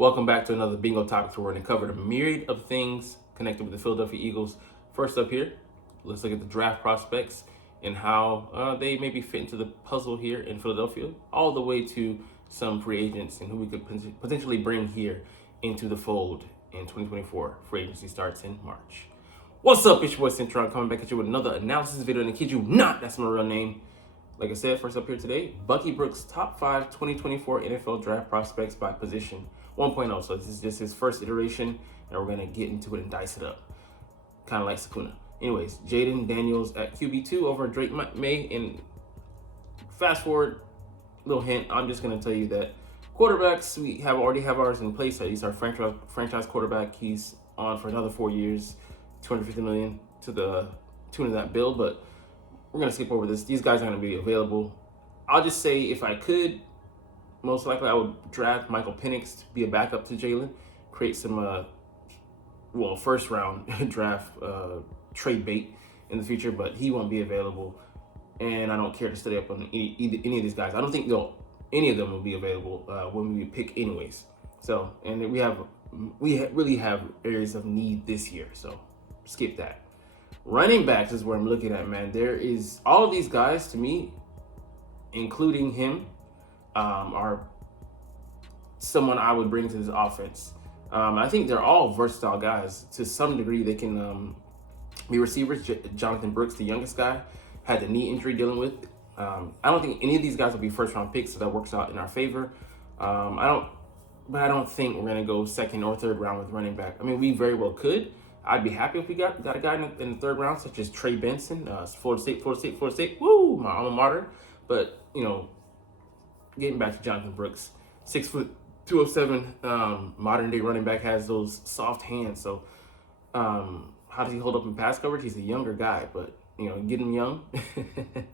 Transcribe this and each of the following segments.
Welcome back to another bingo topic where we're going to cover a myriad of things connected with the Philadelphia Eagles. First up here, let's look at the draft prospects and how they maybe fit into the puzzle here in Philadelphia, all the way to some free agents and who we could potentially bring here into the fold in 2024. Free agency starts in March. What's up, it's your boy Cintron coming back at you with another analysis video, and I kid you not, that's my real name. Like I said, first up here today, Bucky Brooks' top 5 2024 NFL draft prospects by position 1.0. So this is just his first iteration, and we're going to get into it and dice it up. Kind of like Sakuna. Anyways, Jaden Daniels at QB2 over Drake May. And fast forward, little hint, I'm just going to tell you that quarterbacks, we already have ours in place. He's our franchise quarterback. He's on for another 4 years, $250 million to the tune of that bill, but we're going to skip over this. These guys are going to be available. I'll just say, if I could, most likely I would draft Michael Penix to be a backup to Jalen, create some, first round draft trade bait in the future, but he won't be available. And I don't care to study up on any of these guys. I don't think any of them will be available when we pick anyways. So, and we really have areas of need this year, so skip that. Running backs is where I'm looking at, man. There is all of these guys, to me, including him, are someone I would bring to this offense. I think they're all versatile guys. To some degree, they can be receivers. Jonathan Brooks, the youngest guy, had the knee injury dealing with. I don't think any of these guys will be first-round picks, so that works out in our favor. I don't think we're going to go second or third round with running back. I mean, we very well could. I'd be happy if we got a guy in the third round, such as Trey Benson, Florida State, woo, my alma mater. But, getting back to Jonathan Brooks, 6 foot, 207, modern day running back, has those soft hands. So, how does he hold up in pass coverage? He's a younger guy, but, get him young,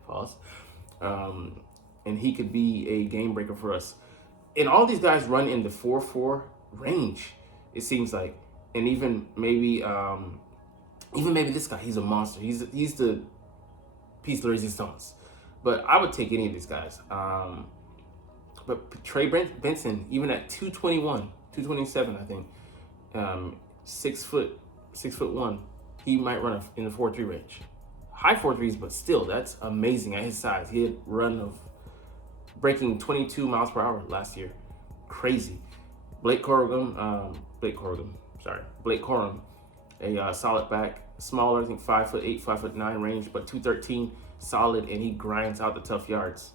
pause. And he could be a game breaker for us. And all these guys run in the 4.4 range, it seems like. And even maybe this guy, he's a monster. He's the piece de resistance. But I would take any of these guys. But Trey Benson, even at 221, 227, I think, 6 foot 1, he might run in the 4.3 range. High 4.3s, but still, that's amazing at his size. He had a run of breaking 22 miles per hour last year. Crazy. Blake Corum, a solid back, smaller, I think 5'8", 5'9" range, but 213, solid, and he grinds out the tough yards.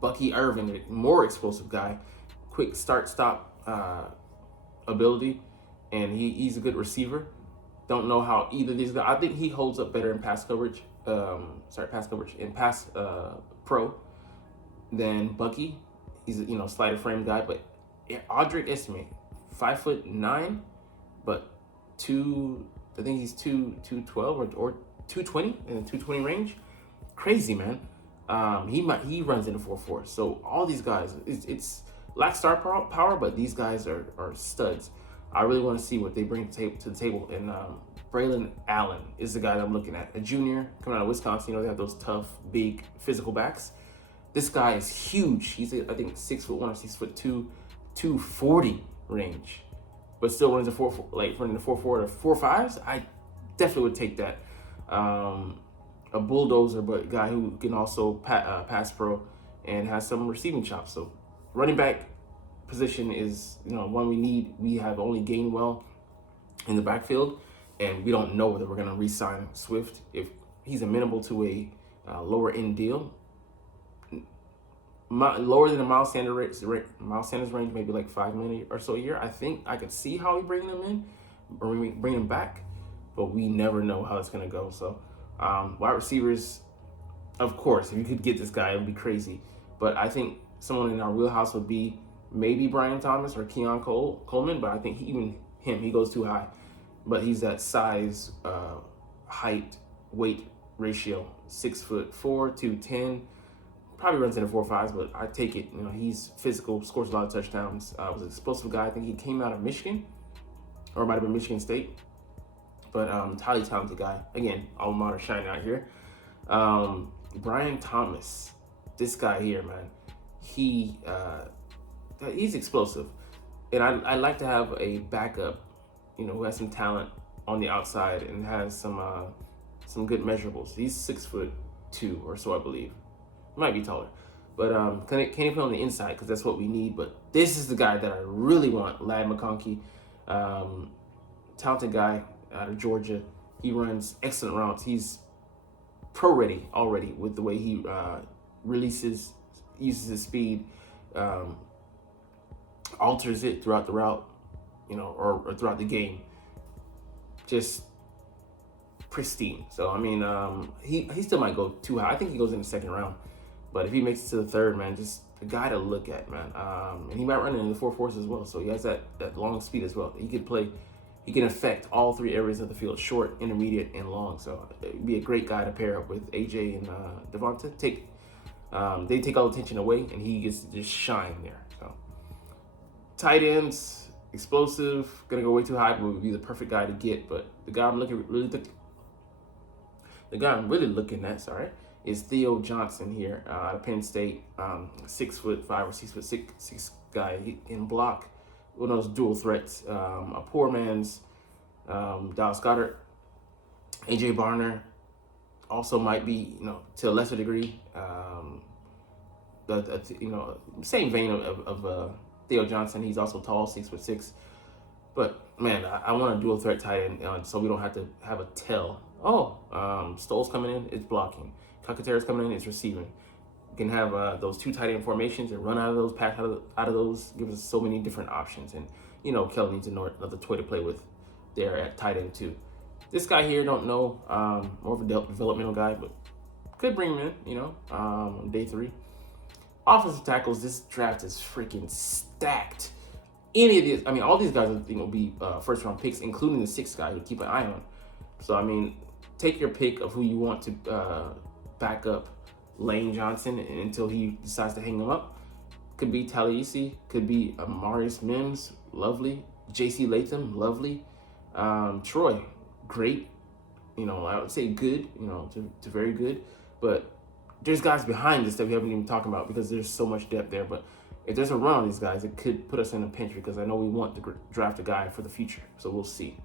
Bucky Irvin, a more explosive guy, quick start-stop ability, and he's a good receiver. Don't know how either of these guys. I think he holds up better in pass coverage. In pass pro than Bucky. He's a slighter frame guy, but Audric Estime, 5'9", but I think he's 212 or 220 in the 220 range. Crazy, man. He runs in the 4.4. So all these guys, it's lack star power, but these guys are studs. I really want to see what they bring to the table. And Braylon Allen is the guy that I'm looking at, a junior coming out of Wisconsin. They have those tough, big, physical backs. This guy is huge. He's I think 6'1" or 6'2", 240 range, but still runs a 4.4, like running the 4.4 to 4.5s. I definitely would take that. A bulldozer, but guy who can also pass pro and has some receiving chops. So running back position is one we need. We have only Gainwell in the backfield, and we don't know whether we're going to re-sign Swift if he's amenable to a lower end deal. Lower than the Miles Sanders range, maybe like $5 million or so a year. I think I could see how we bring them in or we bring them back, but we never know how it's going to go. So wide receivers, of course, if you could get this guy, it would be crazy. But I think someone in our wheelhouse would be maybe Brian Thomas or Keon Coleman, but I think he goes too high. But he's that size, height, weight ratio, 6'4", 210. Probably runs in the 4.5s, but I take it. He's physical, scores a lot of touchdowns. Was an explosive guy. I think he came out of Michigan, or it might have been Michigan State. But highly talented guy. Again, alma mater shining out here. Brian Thomas, this guy here, man. He's explosive. And I like to have a backup, who has some talent on the outside and has some good measurables. He's 6'2" or so, I believe. Might be taller, but can he play on the inside? Because that's what we need. But this is the guy that I really want, Lad McConkey, talented guy out of Georgia. He runs excellent routes. He's pro ready already with the way he uses his speed, alters it throughout the route, or throughout the game. Just pristine. So I mean, he still might go too high. I think he goes in the second round. But if he makes it to the third, man, just a guy to look at, man. And he might run in the 4.4s as well. So he has that long speed as well. He can affect all three areas of the field: short, intermediate, and long. So it'd be a great guy to pair up with AJ and Devonta. They take all the attention away, and he gets to just shine there. So tight ends, explosive, gonna go way too high, but would be the perfect guy to get. But the guy I'm really looking at, is Theo Johnson here out of Penn State. 6'5" or 6'6" guy. He can block, one of those dual threats. A poor man's Dallas Goedert. AJ Barner also might be, to a lesser degree, same vein of Theo Johnson. He's also tall, 6'6". But man, I want a dual threat tight end, so we don't have to have a tell. Stoll's coming in, it's blocking. Calcaterra's coming in, it's receiving. You can have those two tight end formations and run out of those, pass out of those. Gives us so many different options. And Kelly needs another toy to play with there at tight end too. This guy here, don't know, more of a developmental guy, but could bring him in, on day 3. Offensive tackles, this draft is freaking stacked. Any of these, all these guys will be first round picks, including the 6th guy to keep an eye on. So take your pick of who you want to back up Lane Johnson until he decides to hang him up. Could be Talisi, could be Marius Mims, lovely. JC Latham, lovely. Troy, great. I would say good, to very good. But there's guys behind this that we haven't even talked about because there's so much depth there. But if there's a run on these guys, it could put us in a pinch because I know we want to draft a guy for the future. So we'll see.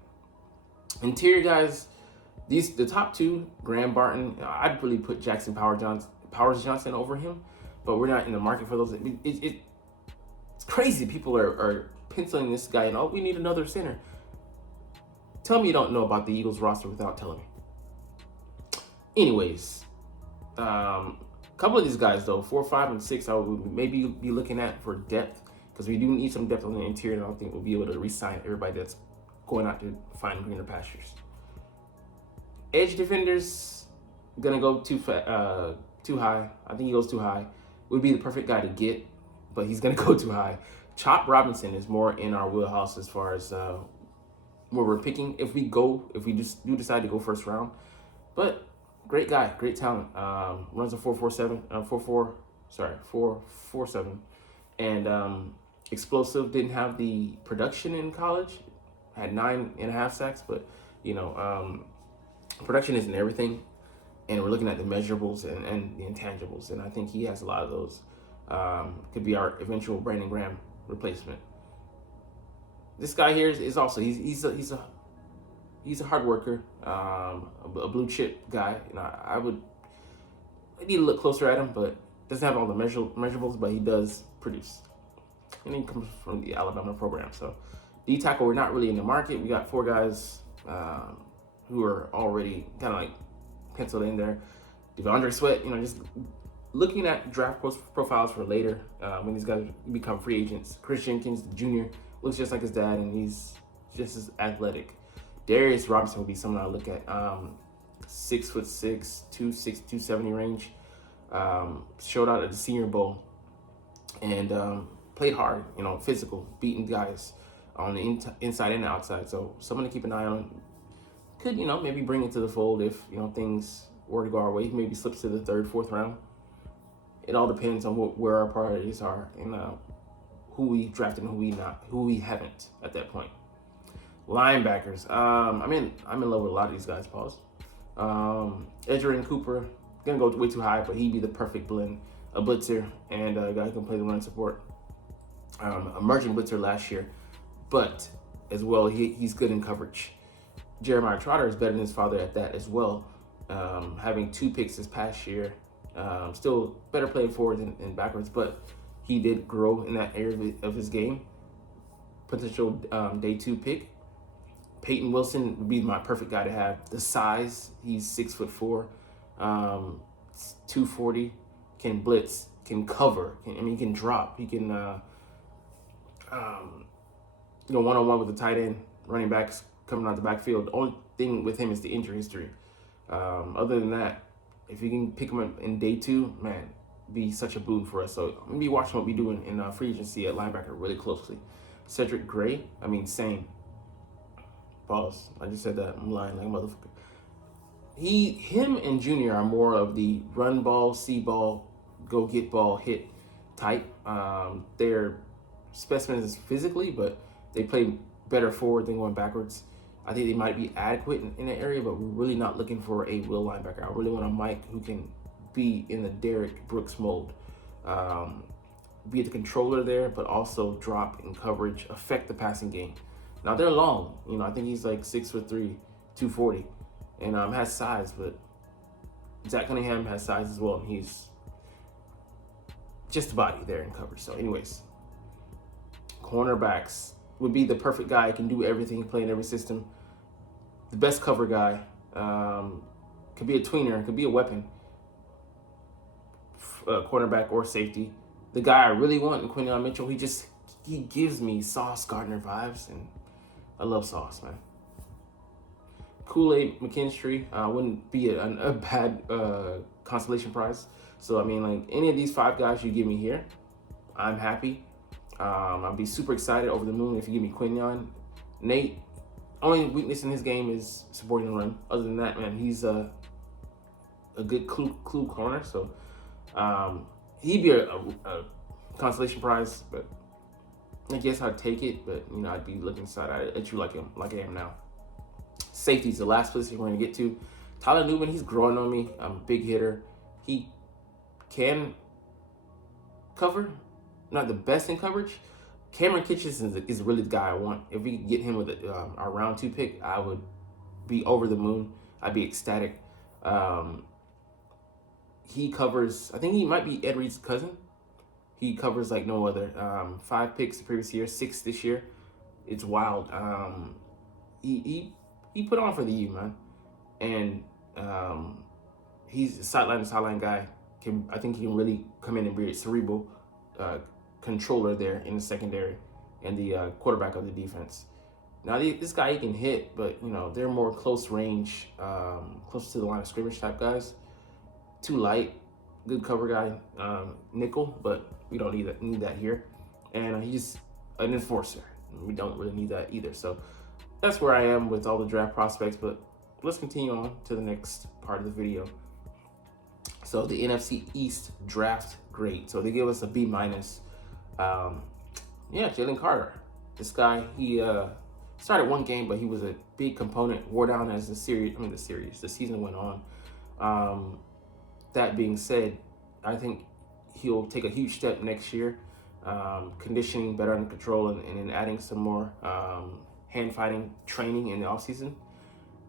Interior guys, the top 2, Graham Barton, I'd really put Jackson Powers Johnson over him, but we're not in the market for those. It's crazy. People are penciling this guy in. Oh, we need another center. Tell me you don't know about the Eagles roster without telling me. Anyways, couple of these guys though, 4, 5, and 6, I would maybe be looking at for depth because we do need some depth on the interior. And I don't think we'll be able to re-sign everybody that's going out to find greener pastures. Edge defenders, gonna go too high. I think he goes too high. Would be the perfect guy to get, but he's gonna go too high. Chop Robinson is more in our wheelhouse as far as where we're picking. If we just do decide to go first round, but great guy, great talent. Runs a 4.47, and explosive. Didn't have the production in college. Had 9.5 sacks, but production isn't everything, and we're looking at the measurables and the intangibles, and I think he has a lot of those. Could be our eventual Brandon Graham replacement. This guy here is also he's a hard worker, a blue chip guy. I need to look closer at him, but doesn't have all the measurables, but he does produce, and he comes from the Alabama program. So D tackle, we're not really in the market. We got 4 guys who are already kind of like penciled in there. Devondre Sweat, just looking at draft profiles for later when these guys become free agents. Chris Jenkins, the junior, looks just like his dad, and he's just as athletic. Darius Robinson would be someone I look at. 6'6", 270 range. Showed out at the Senior Bowl and played hard, physical, beating guys on the inside and outside. So someone to keep an eye on. Could, maybe bring it to the fold if, things were to go our way. Maybe slips to the 3rd, 4th round. It all depends on where our priorities are and who we drafted and who we haven't at that point. Linebackers. I'm in love with a lot of these guys, pause. Edgerrin Cooper, gonna go way too high, but he'd be the perfect blend. A blitzer and a guy who can play the run support. Emerging blitzer last year. but as well, he's good in coverage. Jeremiah Trotter is better than his father at that as well, having 2 picks this past year. Still better playing forward than backwards, but he did grow in that area of his game. Potential day 2 pick. Peyton Wilson would be my perfect guy to have. The size, he's 6'4", 240, can blitz, can cover. He can drop. He can, one-on-one with the tight end, running backs coming out the backfield. The only thing with him is the injury history. Other than that, if you can pick him in day 2, man, be such a boon for us. So I'm gonna be watching what we doing in free agency at linebacker really closely. Cedric Gray, same. Pause. I just said that. I'm lying like a motherfucker. Him and Junior are more of the run ball, see ball, go get ball, hit type. They're specimens physically, but they play better forward than going backwards. I think they might be adequate in that area, but we're really not looking for a will linebacker. I really want a Mike who can be in the Derek Brooks mold. Be the controller there, but also drop in coverage, affect the passing game. Now they're long. I think he's like 6'3", 240, and has size. But Zach Cunningham has size as well, and he's just a body there in coverage. So, anyways, cornerbacks would be the perfect guy. Can do everything, play in every system. The best cover guy. Could be a tweener, could be a weapon. Cornerback or safety. The guy I really want in Quinyon Mitchell, he gives me Sauce Gardner vibes, and I love Sauce, man. Kool-Aid McKinstry wouldn't be a bad consolation prize. So, any of these 5 guys you give me here, I'm happy. I'll be super excited, over the moon if you give me Quinyon. Nate, only weakness in his game is supporting the run. Other than that, man, he's a good clue corner. So he'd be a consolation prize, but I guess I'd take it. But I'd be looking at you like I am now. Safety's the last place you're going to get to. Tyler Newman, he's growing on me. I'm a big hitter. He can cover. Not the best in coverage. Cameron Kitchens is really the guy I want. If we could get him with our round 2 pick, I would be over the moon. I'd be ecstatic. He covers, I think he might be Ed Reed's cousin. He covers like no other. 5 picks the previous year, 6 this year. It's wild. He put on for the U, man. And he's a sideline guy. I think he can really come in and be a cerebral controller there in the secondary and the quarterback of the defense. Now, this guy, he can hit, but, they're more close range, close to the line of scrimmage type guys. Too light, good cover guy, nickel, but we don't need that here. And he's an enforcer. We don't really need that either. So that's where I am with all the draft prospects, but let's continue on to the next part of the video. So the NFC East draft grade. So they give us a B-. Jalen Carter. This guy, he started 1 game, but he was a big component, wore down as the season went on. That being said, I think he'll take a huge step next year. Conditioning better under control, and then adding some more hand fighting training in the offseason,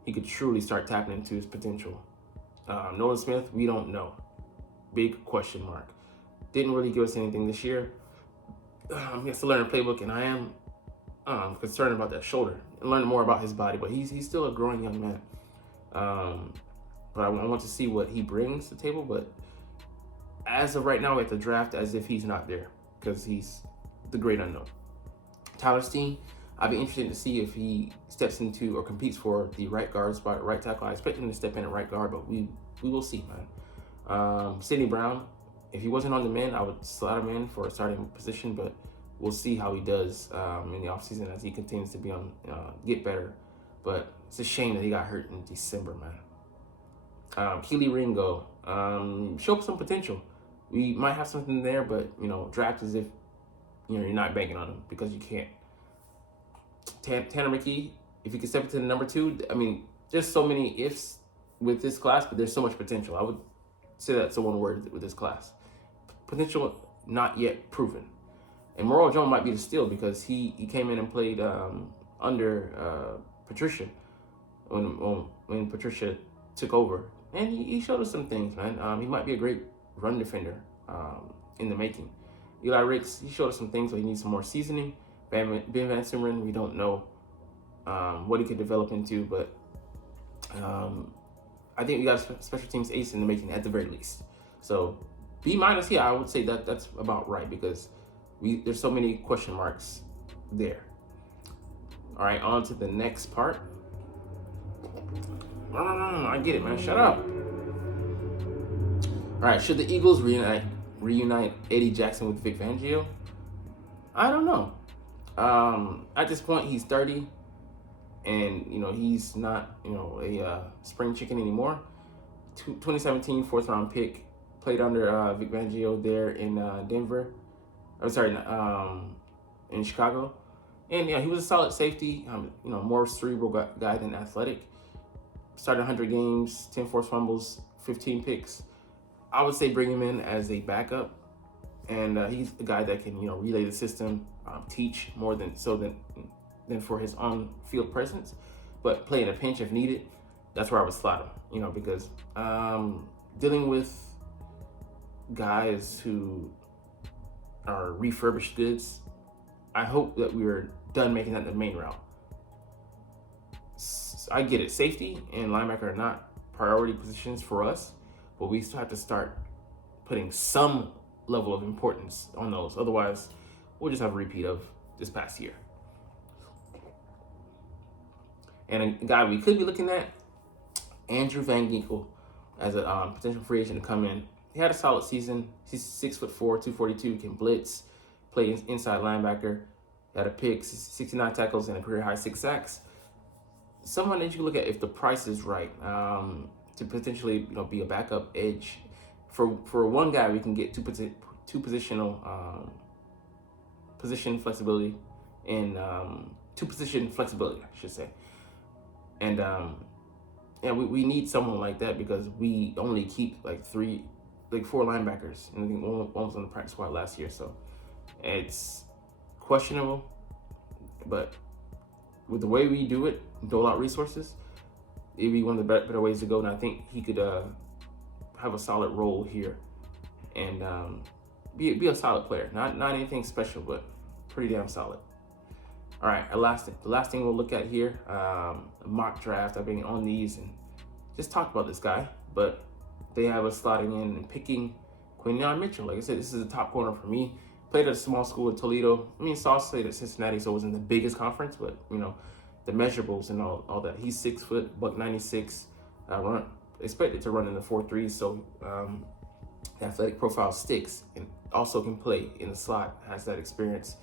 he could truly start tapping into his potential. Nolan Smith, we don't know. Big question mark. Didn't really give us anything this year. He has to learn a playbook, and I am concerned about that shoulder and learn more about his body. But he's still a growing young man. But I want to see what he brings to the table. But as of right now, we have to draft as if he's not there, because he's the great unknown. Tyler Steen, I'd be interested to see if he steps into or competes for the right guard spot at right tackle. I expect him to step in at right guard, but we will see, man. Sidney Brown, if he wasn't on the men, I would slot him in for a starting position, but we'll see how he does in the offseason as he continues to be get better. But it's a shame that he got hurt in December, man. Keely Ringo, show up some potential. We might have something there, but draft as if you're not banking on him, because you can't. Tanner McKee, if you can step into the number 2, there's so many ifs with this class, but there's so much potential. I would say that's the one word with this class. Potential not yet proven. And Morel Jones might be the steal because he came in and played under Patricia when Patricia took over, and he showed us some things, man. He might be a great run defender in the making. Eli Ricks, he showed us some things, but he needs some more seasoning. Ben Van Sumeren, we don't know what he could develop into, but I think we got a special teams ace in the making at the very least. So B- here, I would say that's about right because there's so many question marks there. All right, on to the next part. No, I get it, man. Shut up. All right, should the Eagles reunite Eddie Jackson with Vic Fangio? I don't know. At this point, he's 30, and he's not a spring chicken anymore. 2017 fourth round pick, played under Vic Fangio there in Denver. I'm sorry, in Chicago, and he was a solid safety. More cerebral guy than athletic. Started 100 games, 10 forced fumbles, 15 picks. I would say bring him in as a backup, and he's a guy that can relay the system, teach more than for his on-field presence, but play in a pinch if needed. That's where I would slot him, because dealing with guys who are refurbished goods, I hope that we're done making that the main route. I get it, safety and linebacker are not priority positions for us, but we still have to start putting some level of importance on those. Otherwise, we'll just have a repeat of this past year. And a guy we could be looking at, Andrew Van Ginkel, as a potential free agent to come in. He had a solid season. He's 6'4", 242, can blitz, play inside linebacker, had a pick, 69 tackles, and a career high 6 sacks. Someone that you can look at if the price is right, to potentially be a backup edge. For one guy, we can get two positional position flexibility and two position flexibility, I should say. And we need someone like that because we only keep like 4 linebackers, and I think one was on the practice squad last year, so it's questionable. But with the way we do it, dole out resources, it'd be one of the better ways to go. And I think he could have a solid role here and be a solid player. Not anything special, but pretty damn solid. All right, the last thing we'll look at here, mock draft. I've been on these and just talked about this guy, but they have us slotting in and picking Quinyon Mitchell. Like I said, this is a top corner for me. Played at a small school in Toledo. Saw played at Cincinnati, so it wasn't the biggest conference, but the measurables and all that. He's 6 foot, $196. Expected to run in the 4.3, so the athletic profile sticks and also can play in the slot, has that experience.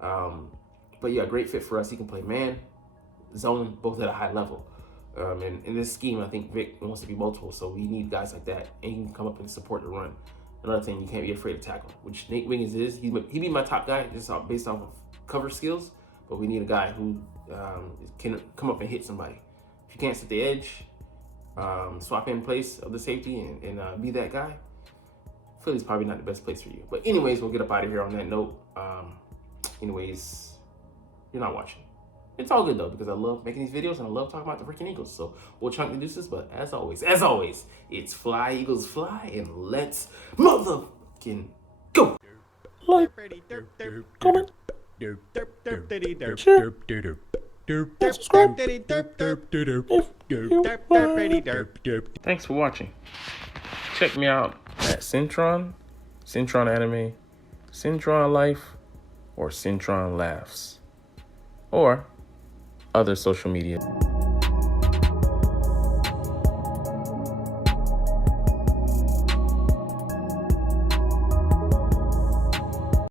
But yeah, great fit for us. He can play man, zone, both at a high level. And in this scheme, I think Vic wants to be multiple, so we need guys like that, and he can come up and support the run. Another thing, you can't be afraid to tackle, which Nate Wiggins is. He'd be my top guy just based off of cover skills, but we need a guy who can come up and hit somebody. If you can't set the edge, swap in place of the safety and be that guy, Philly's probably not the best place for you. But anyways, we'll get up out of here on that note. Anyways, you're not watching. It's all good though, because I love making these videos and I love talking about the freaking Eagles. So we'll chunk the deuces, but as always, it's fly, Eagles fly, and let's motherfucking go. Like, comment, share, subscribe Thanks for watching. Check me out at Cintron, Cintron Anime, Cintron Life, or Cintron Laughs, or other social media.